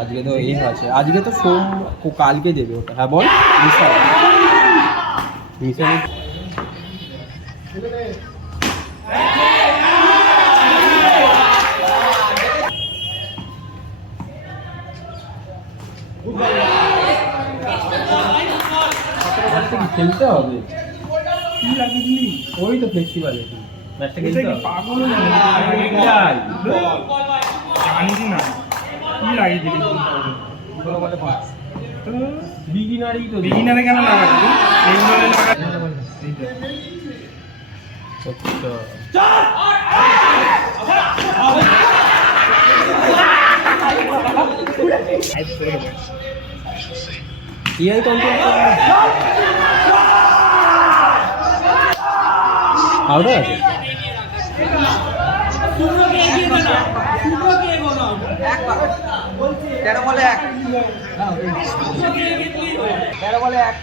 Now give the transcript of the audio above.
আজকে তো এই আছে, আজকে তো সোম, কালকে দেবে ওটা। হ্যাঁ বল। খেলতে হবে, কি লাগিয়ে ওই তো ফ্লেক্সিবল ম্যাচটা খেলতে হবে। পাগল জানিস না কি লাগিয়ে দিলি, বলে পাঁচ বিগিনারই তো, বিগিনারে কেন লাগাবি, রেগুলারে লাগাবি। টিআই কন্ট্রোল আউট আছে। তেরো বলে এক, 13 বলে 1।